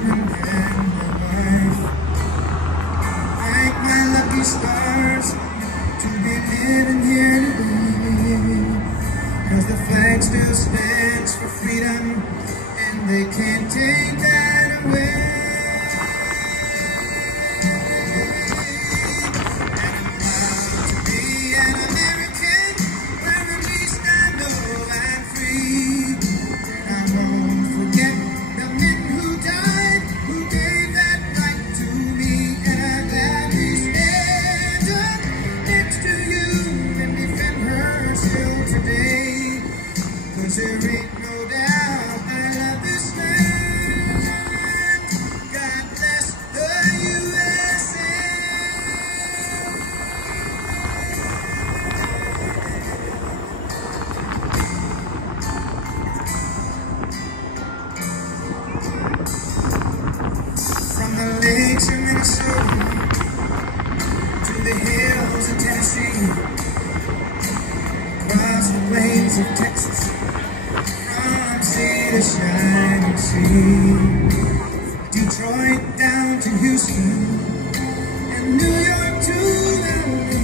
children and their wife. Thank my lucky stars to be living here today, 'cause the flag still stands for freedom, and they can't take that away. There ain't no doubt I love this land. God bless the USA. From the lakes of Minnesota to the hills of Tennessee, across the plains of Texas, the shining sea, Detroit down to Houston, and New York to LA.